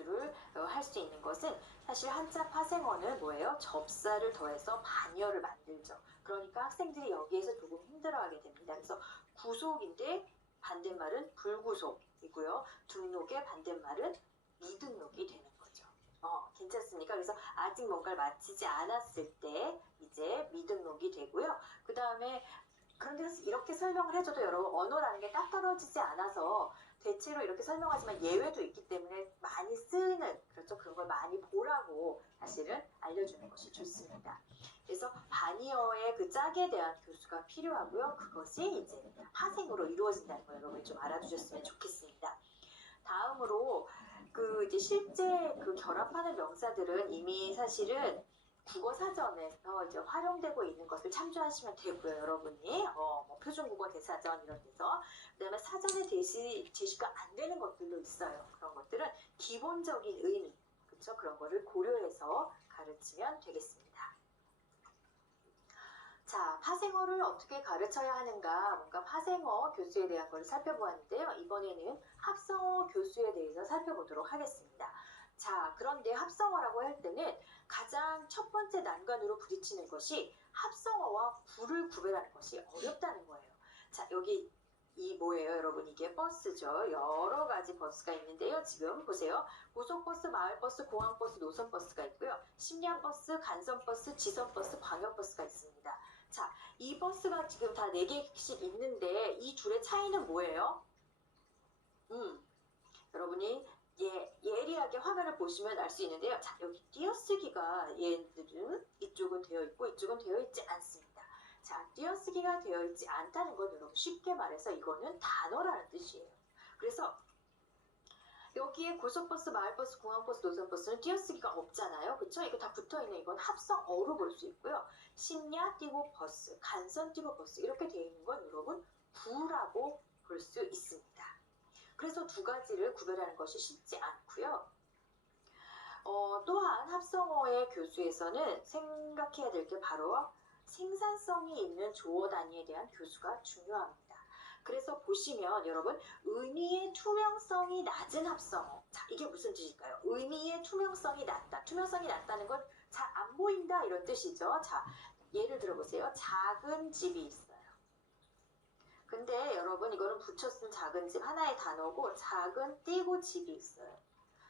교수를 할 수 있는 것은 사실 한자 파생어는 뭐예요? 접사를 더해서 반열을 만들죠. 그러니까 학생들이 여기에서 조금 힘들어하게 됩니다. 그래서 구속인데 반대말은 불구속이고요. 등록의 반대말은 미등록이 되는 거죠. 괜찮습니까? 그래서 아직 뭔가를 마치지 않았을 때 이제 미등록이 되고요. 그 다음에 그런데 이렇게 설명을 해줘도 여러분 언어라는 게 딱 떨어지지 않아서 대체로 이렇게 설명하지만 예외도 있기 때문에 많이 쓰는, 그렇죠? 그런 걸 많이 보라고 사실은 알려주는 것이 좋습니다. 그래서 반의어의 그 짝에 대한 교수가 필요하고요. 그것이 이제 파생으로 이루어진다는 걸 여러분이 좀 알아두셨으면 좋겠습니다. 다음으로 그 이제 실제 그 결합하는 명사들은 이미 사실은 국어사전에서 이제 활용되고 있는 것을 참조하시면 되고요, 여러분이. 뭐 표준국어 대사전 이런 데서. 그 다음에 사전에 제시가 안 되는 것들도 있어요. 그런 것들은 기본적인 의미, 그렇죠? 그런 거를 고려해서 가르치면 되겠습니다. 자, 파생어를 어떻게 가르쳐야 하는가, 뭔가 파생어 교수에 대한 걸 살펴보았는데요. 이번에는 합성어 교수에 대해서 살펴보도록 하겠습니다. 자, 그런데 합성어라고 할 때는 가장 첫 번째 난관으로 부딪히는 것이 합성어와 구를 구별하는 것이 어렵다는 거예요. 자, 여기 이 뭐예요, 여러분? 이게 버스죠. 여러 가지 버스가 있는데요. 지금 보세요. 고속버스, 마을버스, 공항버스, 노선버스가 있고요. 심야버스, 간선버스, 지선버스, 광역버스가 있습니다. 자, 이 버스가 지금 다 4개씩 있는데 이 둘의 차이는 뭐예요? 여러분이 예리하게 화면을 보시면 알 수 있는데요. 자, 여기 띄어쓰기가 얘들은 이쪽은 되어 있고 이쪽은 되어 있지 않습니다. 자, 띄어쓰기가 되어 있지 않다는 건 여러분 쉽게 말해서 이거는 단어라는 뜻이에요. 그래서 여기에 고속버스, 마을버스, 공항버스, 노선버스는 띄어쓰기가 없잖아요. 그쵸? 이거 다 붙어있는 이건 합성어로 볼 수 있고요. 심야 띄고 버스, 간선 띄고 버스 이렇게 되어 있는 건 여러분 구라고 볼 수 있습니다. 그래서 두 가지를 구별하는 것이 쉽지 않고요. 또한 합성어의 교수에서는 생각해야 될 게 바로 생산성이 있는 조어 단위에 대한 교수가 중요합니다. 그래서 보시면 여러분 의미의 투명성이 낮은 합성어, 자 이게 무슨 뜻일까요? 의미의 투명성이 낮다. 투명성이 낮다는 건 잘 안 보인다 이런 뜻이죠. 자, 예를 들어보세요. 작은 집이 있어요. 근데 여러분 이거는 붙여 쓴 작은 집 하나의 단어고 작은 띄고 집이 있어요.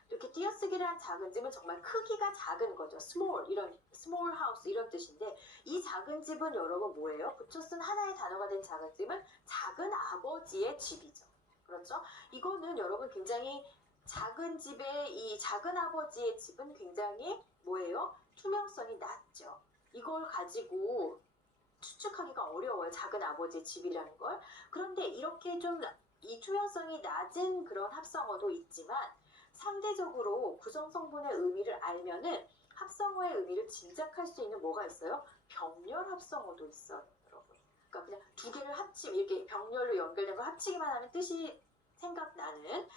이렇게 띄어쓰기를 한 작은 집은 정말 크기가 작은 거죠. small, 이런 small house 이런 뜻인데 이 작은 집은 여러분 뭐예요? 붙여 쓴 하나의 단어가 된 작은 집은 작은 아버지의 집이죠. 그렇죠? 이거는 여러분 굉장히 작은 집의 이 작은 아버지의 집은 굉장히 뭐예요? 투명성이 낮죠. 이걸 가지고 추측하기가 어려워요. 작은 아버지의 집이라는 걸. 그런데 이렇게 좀 이 투명성이 낮은 그런 합성어도 있지만 상대적으로 구성 성분의 의미를 알면은 합성어의 의미를 짐작할 수 있는 뭐가 있어요? 병렬 합성어도 있어요, 여러분. 그러니까 그냥 두 개를 합치면 이렇게 병렬로 연결된 걸 합치기만 하면 뜻이 생각나는.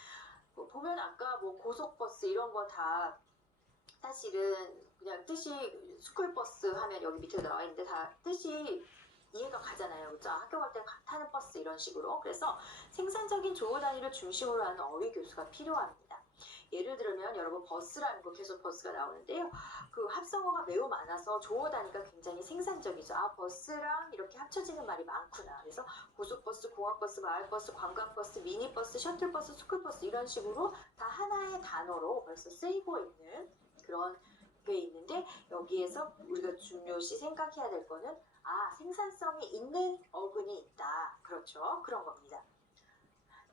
보면 아까 뭐 고속버스 이런 거 다 사실은 그냥 뜻이 스쿨버스 하면 여기 밑에 나와 있는데 다 뜻이 이해가 가잖아요. 그렇죠? 학교 갈 때 타는 버스 이런 식으로. 그래서 생산적인 조어 단위를 중심으로 하는 어휘 교수가 필요합니다. 예를 들면 여러분 버스라는 거 계속 버스가 나오는데요. 그 합성어가 매우 많아서 조어 단위가 굉장히 생산적이죠. 아, 버스랑 이렇게 합쳐지는 말이 많구나. 그래서 고속버스, 공항버스, 마을버스, 관광버스, 미니버스, 셔틀버스, 스쿨버스 이런 식으로 다 하나의 단어로 벌써 쓰이고 있는 그런 게 있는데 여기에서 우리가 중요시 생각해야 될 거는 생산성이 있는 어근이 있다. 그렇죠. 그런 겁니다.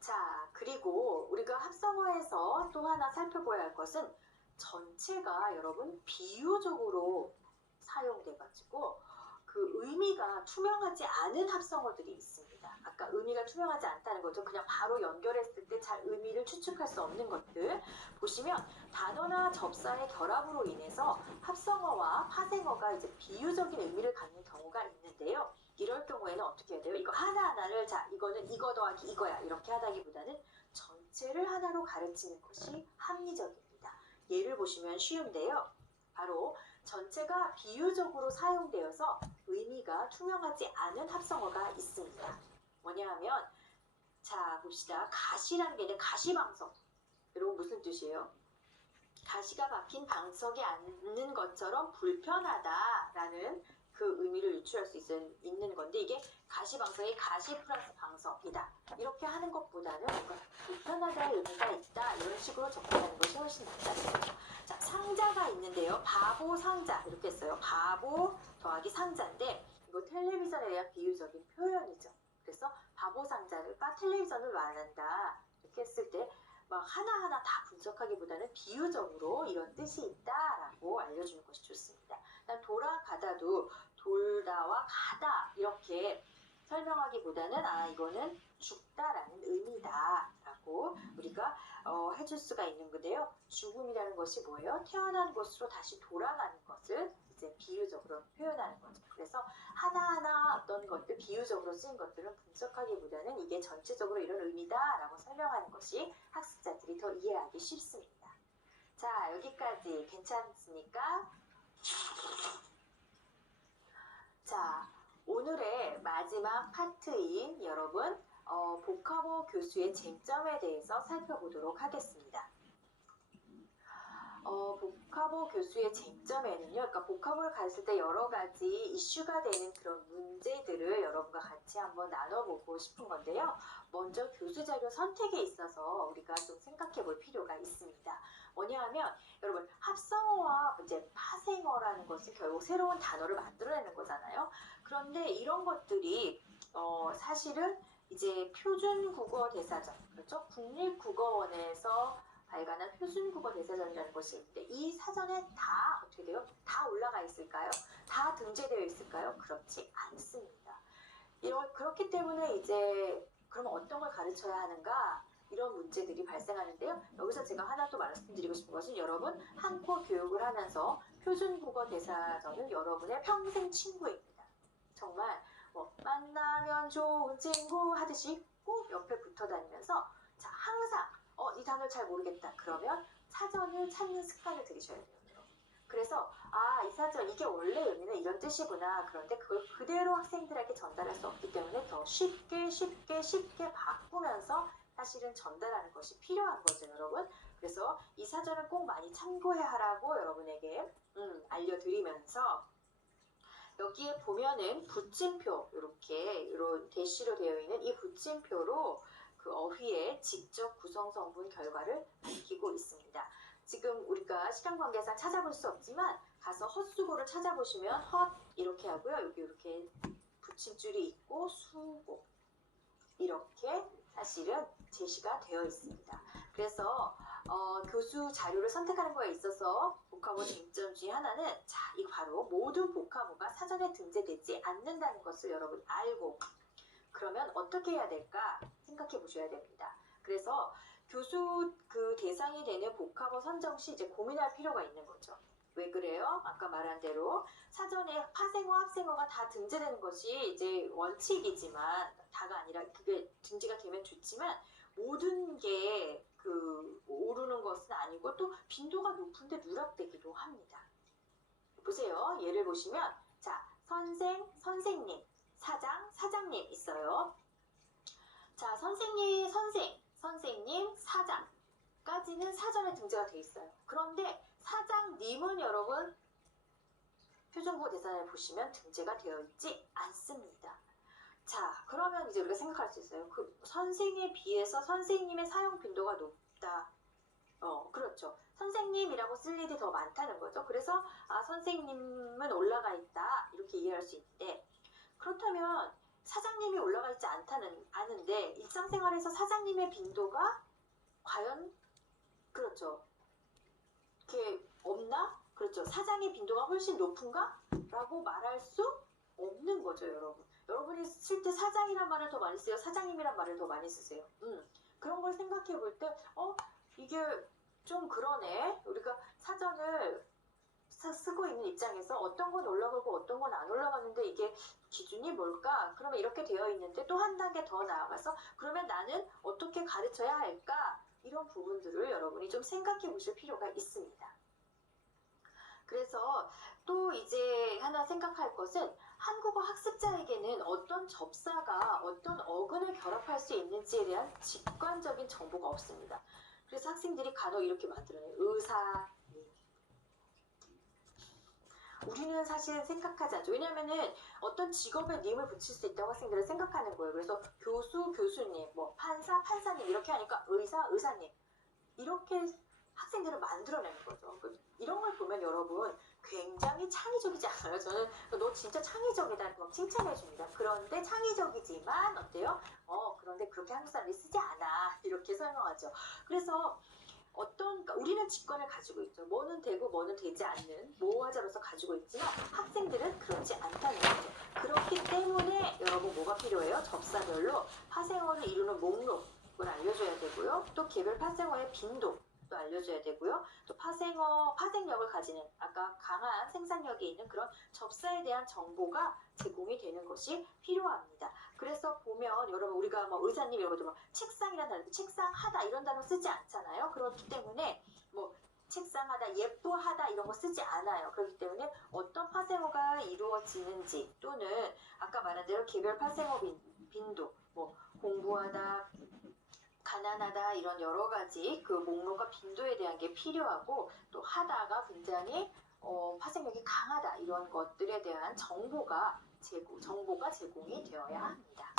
자, 그리고 우리가 합성어에서 또 하나 살펴봐야 할 것은 전체가 여러분 비유적으로 사용돼가지고 그 의미가 투명하지 않은 합성어들이 있습니다. 아까 의미가 투명하지 않다는 거죠. 그냥 바로 연결했을 때 잘 의미를 추측할 수 없는 것들. 보시면 단어나 접사의 결합으로 인해서 합성어와 파생어가 이제 비유적인 의미를 갖는 경우가 있는데요. 이럴 경우에는 어떻게 해야 돼요? 이거 하나하나를 자 이거는 이거 더하기 이거야 이렇게 하다기보다는 전체를 하나로 가르치는 것이 합리적입니다. 예를 보시면 쉬운데요. 바로 전체가 비유적으로 사용되어서 의미가 투명하지 않은 합성어가 있습니다. 뭐냐 하면 자 봅시다. 가시라는 게 있는데 가시방석. 여러분 무슨 뜻이에요? 가시가 박힌 방석에 앉는 것처럼 불편하다라는 그 의미를 유추할 수 있는 건데, 이게 가시방석이 가시 플러스 방석이다 이렇게 하는 것보다는 뭔가 불편하다의 의미가 있다 이런 식으로 접근하는 것이 훨씬 낫다는 거죠. 자, 상자가 있는데요. 바보 상자 이렇게 했어요. 바보 더하기 상자인데 이거 텔레비전에 대한 비유적인 표현이죠. 그래서 바보 상자를 텔레비전을 말한다 이렇게 했을 때 막 하나하나 다 분석하기보다는 비유적으로 이런 뜻이 있다라고 알려주는 것이 좋습니다. 돌아가다도 돌다와 가다 이렇게 설명하기보다는 이거는 죽다라는 의미다라고 우리가 해줄 수가 있는 건데요. 죽음이라는 것이 뭐예요? 태어난 곳으로 다시 돌아가는 것을 이제 비유적으로 표현하는 거죠. 그래서 하나하나 어떤 것들 비유적으로 쓰인 것들은 분석하기보다는 이게 전체적으로 이런 의미다라고 설명하는 것이 학습자들이 더 이해하기 쉽습니다. 자, 여기까지 괜찮습니까? 자, 오늘의 마지막 파트인 여러분 보카보 교수의 쟁점에 대해서 살펴보도록 하겠습니다. 보카보 교수의 쟁점에는요, 그러니까 보카보를 가르칠 때 여러 가지 이슈가 되는 그런 문제들을 여러분과 같이 한번 나눠보고 싶은 건데요. 먼저 교수 자료 선택에 있어서 우리가 좀 생각해 볼 필요가 있습니다. 뭐냐 하면 여러분 합성어와 이제 파생어라는 것은 결국 새로운 단어를 만들어내는 거잖아요. 그런데 이런 것들이 사실은 이제 표준국어 대사전, 그렇죠? 국립국어원에서 발간한 표준국어 대사전이라는 것이 있는데 이 사전에 다 어떻게 돼요? 다 올라가 있을까요? 다 등재되어 있을까요? 그렇지 않습니다. 그렇기 때문에 이제 그러면 어떤 걸 가르쳐야 하는가? 이런 문제들이 발생하는데요. 여기서 제가 하나 또 말씀드리고 싶은 것은 여러분 한코 교육을 하면서 표준국어 대사전은 여러분의 평생 친구입니다. 정말 만나면 좋은 친구 하듯이 꼭 옆에 붙어 다니면서 자, 항상 이 단어를 잘 모르겠다. 그러면 사전을 찾는 습관을 들이셔야 돼요. 그래서 이 사전 이게 원래 의미는 이런 뜻이구나. 그런데 그걸 그대로 학생들에게 전달할 수 없기 때문에 더 쉽게 바꾸면서 사실은 전달하는 것이 필요한 거죠, 여러분. 그래서 이 사전을 꼭 많이 참고해 하라고 여러분에게 알려드리면서 여기에 보면은 붙임표 이렇게 이런 대시로 되어 있는 이 붙임표로 그 어휘의 직접 구성 성분 결과를 밝히고 있습니다. 지금 우리가 시간 관계상 찾아볼 수 없지만 가서 헛수고를 찾아보시면 헛 이렇게 하고요. 여기 이렇게 붙임줄이 있고 수고 이렇게 사실은 제시가 되어 있습니다. 그래서 교수 자료를 선택하는 거에 있어서 보카보 쟁점 중에 하나는 이 바로 모든 보카보가 사전에 등재되지 않는다는 것을 여러분 알고 그러면 어떻게 해야 될까 생각해 보셔야 됩니다. 그래서 교수 그 대상이 되는 보카보 선정 시 이제 고민할 필요가 있는 거죠. 왜 그래요? 아까 말한 대로 사전에 파생어, 합생어가 다 등재되는 것이 이제 원칙이지만 다가 아니라 그게 등재가 되면 좋지만 모든 게 오르는 것은 아니고 또 빈도가 높은데 누락되기도 합니다. 보세요. 예를 보시면 자, 선생님, 사장님 있어요. 자, 선생님, 사장까지는 사전에 등재가 돼 있어요. 그런데 사장님은 여러분 표준국어 대사전에 보시면 등재가 되어 있지 않습니다. 자, 그러면 이제 우리가 생각할 수 있어요. 그 선생에 비해서 선생님의 사용 빈도가 높다. 그렇죠. 선생님이라고 쓸 일이 더 많다는 거죠. 그래서 선생님은 올라가 있다 이렇게 이해할 수 있는데 그렇다면 사장님이 올라가 있지 않은데 일상생활에서 사장님의 빈도가 과연 그렇죠. 이렇게 없나? 그렇죠. 사장의 빈도가 훨씬 높은가? 라고 말할 수 없는 거죠, 여러분. 여러분이 쓸 때 사장이란 말을 더 많이 쓰세요? 사장님이란 말을 더 많이 쓰세요? 그런 걸 생각해 볼 때, 이게 좀 그러네. 우리가 사전을 쓰고 있는 입장에서 어떤 건 올라가고 어떤 건 안 올라가는데 이게 기준이 뭘까? 그러면 이렇게 되어 있는데 또 한 단계 더 나아가서 그러면 나는 어떻게 가르쳐야 할까? 이런 부분들을 여러분이 좀 생각해 보실 필요가 있습니다. 그래서 또 이제 하나 생각할 것은 한국어 학습자에게는 어떤 접사가 어떤 어근을 결합할 수 있는지에 대한 직관적인 정보가 없습니다. 그래서 학생들이 간혹 이렇게 만들어내요. 의사, 우리는 사실 생각하지 않죠. 왜냐면은 어떤 직업에 님을 붙일 수 있다고 학생들은 생각하는 거예요. 그래서 교수, 교수님, 뭐 판사, 판사님 이렇게 하니까 의사, 의사님 이렇게 학생들을 만들어내는 거죠. 이런 걸 보면 여러분 굉장히 창의적이지 않아요? 저는 너 진짜 창의적이다 이렇게 막 칭찬해 줍니다. 그런데 창의적이지만 어때요? 그런데 그렇게 한국 사람들이 쓰지 않아 이렇게 설명하죠. 그래서 그러니까 우리는 직관을 가지고 있죠. 뭐는 되고 뭐는 되지 않는 모호화자로서 가지고 있지만 학생들은 그렇지 않다는 거죠. 그렇기 때문에 여러분 뭐가 필요해요? 접사별로 파생어를 이루는 목록을 알려줘야 되고요. 또 개별 파생어의 빈도 또 알려줘야 되고요. 또 파생력을 가지는 아까 강한 생산력이 있는 그런 접사에 대한 정보가 제공이 되는 것이 필요합니다. 그래서 보면 여러분 우리가 뭐 의사님 이런 것도 뭐 책상이라는 단어, 책상하다 이런 단어 쓰지 않잖아요. 그렇기 때문에 뭐 책상하다, 예쁘하다 이런 거 쓰지 않아요. 그렇기 때문에 어떤 파생어가 이루어지는지 또는 아까 말한 대로 개별 파생어 빈도, 뭐 공부하다, 가난하다 이런 여러 가지 그 목록과 빈도에 대한 게 필요하고 또 하다가 굉장히 파생력이 강하다 이런 것들에 대한 정보가 제공이 되어야 합니다.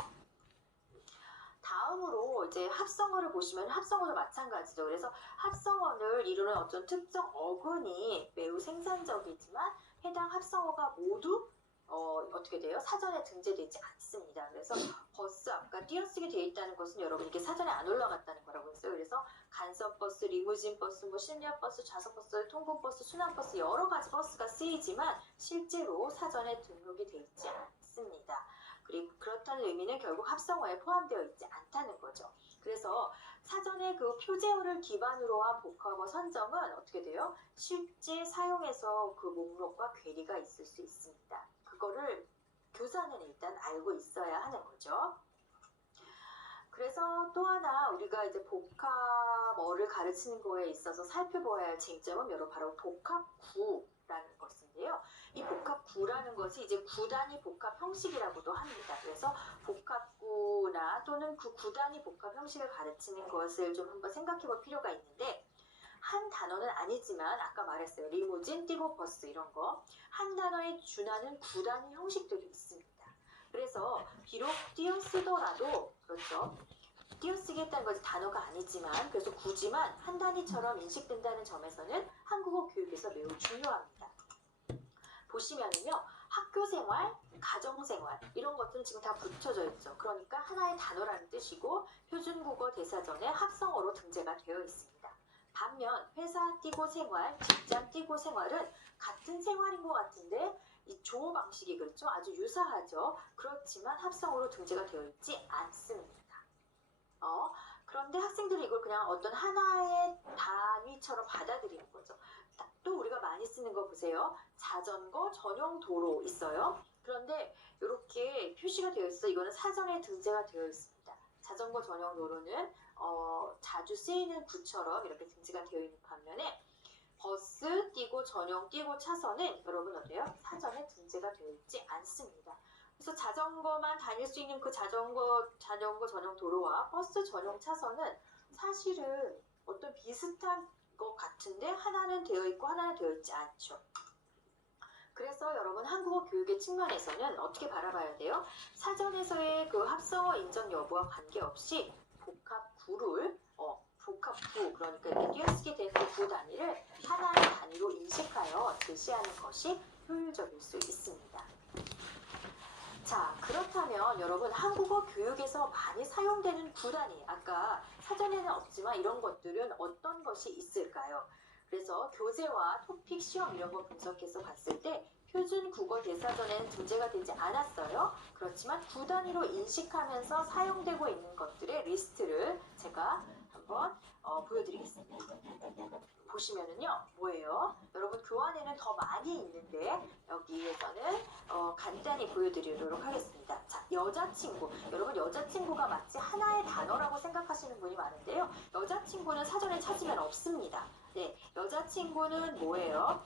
다음으로 이제 합성어를 보시면 합성어도 마찬가지죠. 그래서 합성어를 이루는 어떤 특정 어근이 매우 생산적이지만 해당 합성어가 모두 어떻게 돼요? 사전에 등재되지 않습니다. 그래서 버스 아까 띄어쓰기 되어 있다는 것은 여러분 이게 사전에 안 올라갔다는 거라고 했어요. 그래서 간선버스, 리무진버스, 뭐 실내버스, 좌석버스, 통근버스, 순환버스 여러 가지 버스가 쓰이지만 실제로 사전에 등록이 되어 있지 않습니다. 그리고 그렇다는 의미는 결국 합성어에 포함되어 있지 않다는 거죠. 그래서 사전에 그 표제어를 기반으로 한 복합어 선정은 어떻게 돼요? 실제 사용에서 그 목록과 괴리가 있을 수 있습니다. 그거를 교사는 일단 알고 있어야 하는 거죠. 그래서 또 하나 우리가 이제 복합어를 가르치는 거에 있어서 살펴봐야 할 쟁점은 바로 복합구라는 것인데요. 이 복합구라는 것이 이제 구단위 복합 형식이라고도 합니다. 그래서 복합구나 또는 그 구단위 복합 형식을 가르치는 것을 좀 한번 생각해 볼 필요가 있는데 한 단어는 아니지만 아까 말했어요. 리무진, 띠고 버스 이런 거 한 단어에 준하는 구단위 형식들이 있습니다. 그래서 비록 띄어쓰더라도 그렇죠. 띄어쓰기 했다는 것이 단어가 아니지만 그래서 굳이만 한 단위처럼 인식된다는 점에서는 한국어 교육에서 매우 중요합니다. 보시면은요. 학교생활, 가정생활 이런 것들은 지금 다 붙여져 있죠. 그러니까 하나의 단어라는 뜻이고 표준국어 대사전에 합성어로 등재가 되어 있습니다. 반면 회사 뛰고 생활, 직장 뛰고 생활은 같은 생활인 것 같은데 이 조어 방식이 그렇죠. 아주 유사하죠. 그렇지만 합성어로 등재가 되어 있지 않습니다. 그런데 학생들이 이걸 그냥 어떤 하나의 단위처럼 받아들이는 거죠. 또 우리가 많이 쓰는 거 보세요. 자전거 전용 도로 있어요. 그런데 이렇게 표시가 되어 있어. 이거는 사전에 등재가 되어 있습니다. 자전거 전용 도로는 자주 쓰이는 구처럼 이렇게 등재가 되어 있는 반면에 버스 뛰고 전용 뛰고 차선은 여러분 어때요? 사전에 등재가 되어 있지 않습니다. 그래서 자전거만 다닐 수 있는 그 자전거 전용 도로와 버스 전용 차선은 사실은 어떤 비슷한 것 같은데 하나는 되어 있고 하나는 되어 있지 않죠. 그래서 여러분 한국어 교육의 측면에서는 어떻게 바라봐야 돼요? 사전에서의 그 합성어 인정 여부와 관계없이 복합구를 복합구 그러니까 이렇게 띄어쓰기 된 그 구 단위를 하나의 단위로 인식하여 제시하는 것이 효율적일 수 있습니다. 자, 그렇다면 여러분 한국어 교육에서 많이 사용되는 구 단위 아까 사전에는 없지만 이런 것들은 어떤 것이 있을까요? 그래서 교재와 토픽 시험 이런 거 분석해서 봤을 때 표준 국어 대사전에는 등재가 되지 않았어요. 그렇지만 구 단위로 인식하면서 사용되고 있는 것들의 리스트를 제가 한번 보여드리겠습니다. 보시면은요 뭐예요? 여러분 교환에는 더 많이 있는데 여기에서는 간단히 보여드리도록 하겠습니다. 자, 여자친구. 여러분 여자친구가 마치 하나의 단어라고 생각하시는 분이 많은데요. 여자친구는 사전에 찾으면 없습니다. 네, 여자친구는 뭐예요?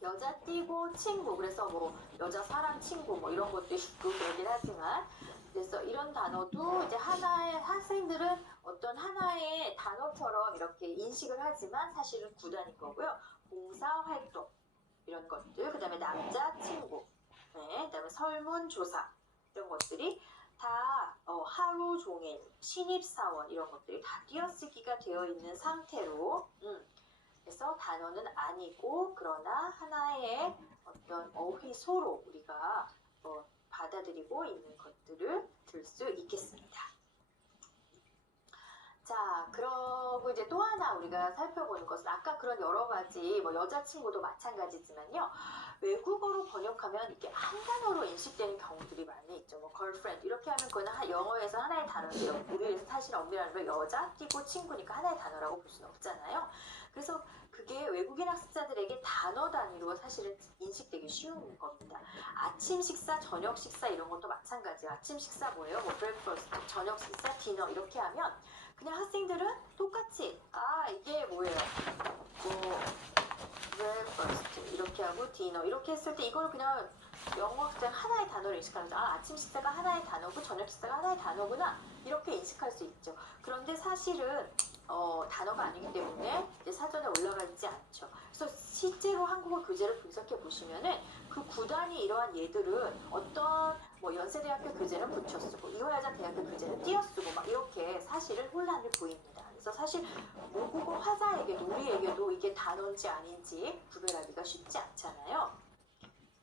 여자 띄고 친구. 그래서 뭐 여자 사람 친구 뭐 이런 것도 있고 그러긴 하지만 그래서 이런 단어도 이제 하나의 학생들은 어떤 하나의 단어처럼 이렇게 인식을 하지만 사실은 구단인 거고요. 봉사활동. 이런 것들, 그 다음에 남자친구, 네, 그 다음에 설문조사 이런 것들이 다 하루 종일 신입사원 이런 것들이 다 띄어쓰기가 되어 있는 상태로 그래서 단어는 아니고 그러나 하나의 어떤 어휘소로 우리가 받아들이고 있는 것들을 들 수 있겠습니다. 자, 그러고 이제 또 하나 우리가 살펴보는 것은 아까 그런 여러 가지 뭐 여자친구도 마찬가지지만요. 외국어로 번역하면 이게 한 단어로 인식되는 경우들이 많이 있죠. 뭐 girlfriend 이렇게 하면 그거는 영어에서 하나의 단어인데요. 우리에서 사실 엄밀하게 말 여자 띄고 친구니까 하나의 단어라고 볼 수는 없잖아요. 그래서 그게 외국인 학습자들에게 단어 단위로 사실은 인식되기 쉬운 겁니다. 아침 식사, 저녁 식사 이런 것도 마찬가지예요. 아침 식사 뭐예요? 뭐 breakfast, 저녁 식사, 디너 이렇게 하면 그냥 학생들은 똑같이 이게 뭐예요? 뭐 breakfast 이렇게 하고 디너 이렇게 했을 때 이걸 그냥 영어 학생 하나의 단어로 인식하면서 아침 식사가 하나의 단어고 저녁 식사가 하나의 단어구나 이렇게 인식할 수 있죠. 그런데 사실은 단어가 아니기 때문에 이제 사전에 올라가 있지 않죠. 그래서 실제로 한국어 교재를 분석해 보시면은 그 구단이 이러한 예들은 어떤 뭐 연세대학교 교재는 붙여쓰고 이화여자대학교 교재는 띄어쓰고 막 이렇게 사실은 혼란을 보입니다. 그래서 사실 모국어 화자에게도 우리에게도 이게 단어인지 아닌지 구별하기가 쉽지 않잖아요.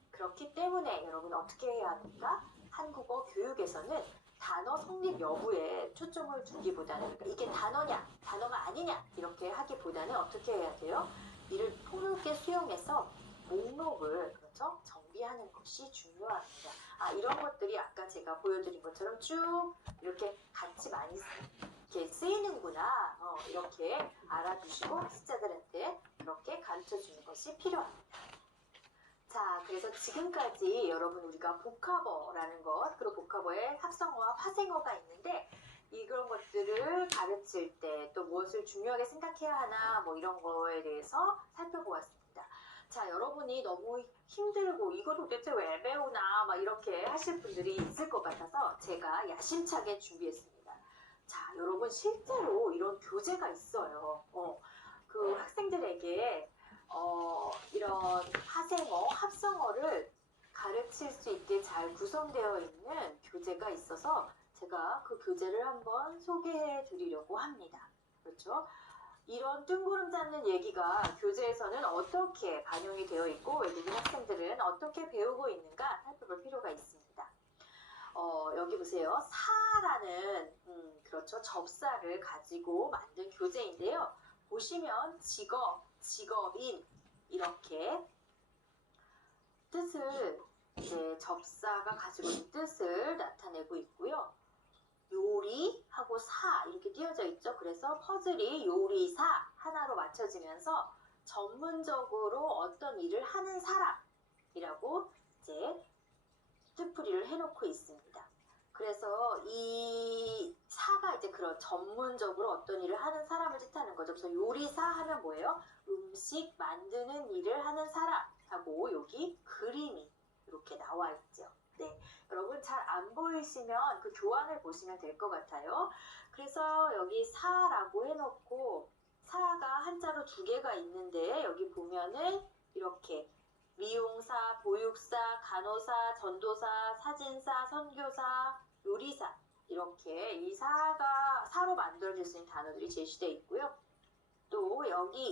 그렇기 때문에 여러분 어떻게 해야 합니까? 한국어 교육에서는 단어 성립 여부에 초점을 두기보다는 그러니까 이게 단어냐 단어가 아니냐 이렇게 하기보다는 어떻게 해야 돼요? 이를 폭넓게 수용해서 목록을 그렇죠? 정비하는 것이 중요합니다. 이런 것들이 아까 제가 보여드린 것처럼 쭉 이렇게 같이 많이 이렇게 쓰이는구나 이렇게 알아두시고 학습자들한테 그렇게 가르쳐주는 것이 필요합니다. 자, 그래서 지금까지 여러분 우리가 보카버라는 것, 그리고 보카버의 합성어와 파생어가 있는데 이런 것들을 가르칠 때 또 무엇을 중요하게 생각해야 하나 뭐 이런 거에 대해서 살펴보았습니다. 자, 여러분이 너무 힘들고 이거 도대체 왜 배우나 막 이렇게 하실 분들이 있을 것 같아서 제가 야심차게 준비했습니다. 자, 여러분 실제로 이런 교재가 있어요. 그 학생들에게 이런 파생어, 합성어를 가르칠 수 있게 잘 구성되어 있는 교재가 있어서 제가 그 교재를 한번 소개해 드리려고 합니다. 그렇죠? 이런 뜬구름 잡는 얘기가 교재에서는 어떻게 반영이 되어 있고 외국인 학생들은 어떻게 배우고 있는가 살펴볼 필요가 있습니다. 여기 보세요. 사라는 그렇죠. 접사를 가지고 만든 교재인데요. 보시면 직업, 직업인 이렇게 뜻을 이제 접사가 가지고 있는 뜻을 나타내고 있고요. 요리하고 사 이렇게 띄어져 있죠. 그래서 퍼즐이 요리사 하나로 맞춰지면서 전문적으로 어떤 일을 하는 사람이라고 이제 뜻풀이를 해놓고 있습니다. 그래서 이 사가 이제 그런 전문적으로 어떤 일을 하는 사람을 뜻하는 거죠. 그래서 요리사 하면 뭐예요? 음식 만드는 일을 하는 사람하고 여기 그림이 이렇게 나와 있죠. 네, 여러분 잘 안 보이시면 그 교환을 보시면 될 것 같아요. 그래서 여기 사라고 해놓고 사가 한자로 두 개가 있는데 여기 보면은 이렇게 미용사, 보육사, 간호사, 전도사, 사진사, 선교사, 요리사 이렇게 이 사로 만들어질 수 있는 단어들이 제시되어 있고요. 또 여기